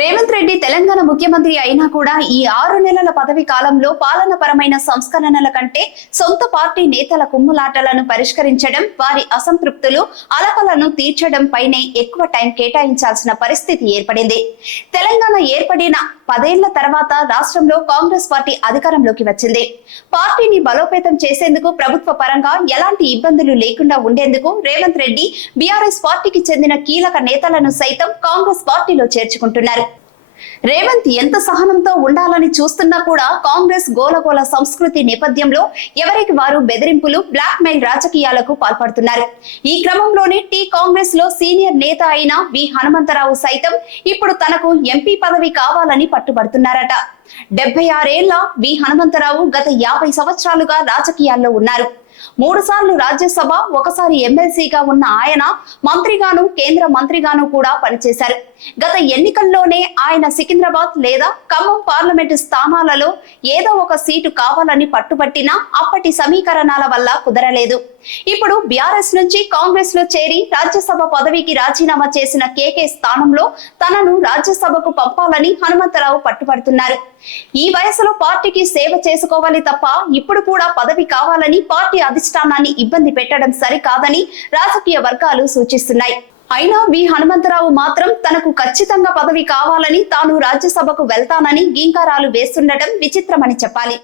రేవంత్ రెడ్డి తెలంగాణ ముఖ్యమంత్రి అయినా కూడా ఈ 6 నెలల పదవి కాలంలో పాలనపరమైన సంస్కరణల కంటే సొంత పార్టీ నేతల కుమ్ములాటలను పరిష్కరించడం, వారి అసంతృప్తులు అలకలను తీర్చడం పైనే ఎక్కువ టైం కేటాయించాల్సిన పరిస్థితి ఏర్పడింది. తెలంగాణ ఏర్పడిన 10 ఏళ్ల తర్వాత రాష్ట్రంలో కాంగ్రెస్ పార్టీ అధికారంలోకి వచ్చింది. పార్టీని బలోపేతం చేసేందుకు ప్రభుత్వ పరంగా ఎలాంటి ఇబ్బందులు లేకుండా ఉండేందుకు రేవంత్ రెడ్డి బీఆర్ఎస్ పార్టీకి చెందిన కీలక నేతలను సైతం కాంగ్రెస్ పార్టీలో చేర్చుకుంటున్నారు. రేవంత్ ఎంత సహనంతో ఉండాలని చూస్తున్నా కూడా కాంగ్రెస్ గోలగోల సంస్కృతి నేపథ్యంలో ఎవరికి వారు బెదిరింపులు, బ్లాక్ మెయిల్ రాజకీయాలకు పాల్పడుతున్నారు. ఈ క్రమంలోనే కాంగ్రెస్ లో సీనియర్ నేత అయిన వి హనుమంతరావు సైతం ఇప్పుడు తనకు ఎంపీ పదవి కావాలని పట్టుబడుతున్నారట. 76 ఏళ్ల వి హనుమంతరావు గత 50 సంవత్సరాలుగా రాజకీయాల్లో ఉన్నారు. 3 సార్లు రాజ్యసభ, ఒకసారి ఎమ్మెల్సీగా ఉన్న ఆయన మంత్రిగాను, కేంద్ర మంత్రిగాను కూడా పనిచేశారు. గత ఎన్నికల్లోనే ఆయన సికింద్రాబాద్ లేదా ఖమ్మం పార్లమెంటు స్థానాలలో ఏదో ఒక సీటు కావాలని పట్టుబట్టినా అప్పటి సమీకరణాల వల్ల కుదరలేదు. ఇప్పుడు బీఆర్ఎస్ నుంచి కాంగ్రెస్ లో చేరి రాజ్యసభ పదవికి రాజీనామా చేసిన కేకే స్థానంలో తనను రాజ్యసభకు పంపాలని హనుమంతరావు పట్టుబడుతున్నారు. ఈ వయసులో పార్టీకి సేవ చేసుకోవాలి తప్ప ఇప్పుడు కూడా పదవి కావాలని పార్టీ అధిష్టానాన్ని ఇబ్బంది పెట్టడం సరికాదని రాజకీయ వర్గాలు సూచిస్తున్నాయి. అయినా వి హనుమంతరావు మాత్రం తనకు ఖచ్చితంగా పదవి కావాలని, తాను రాజ్యసభకు వెళ్తానని గీంకారాలు వేస్తుండటం విచిత్రమని చెప్పాలి.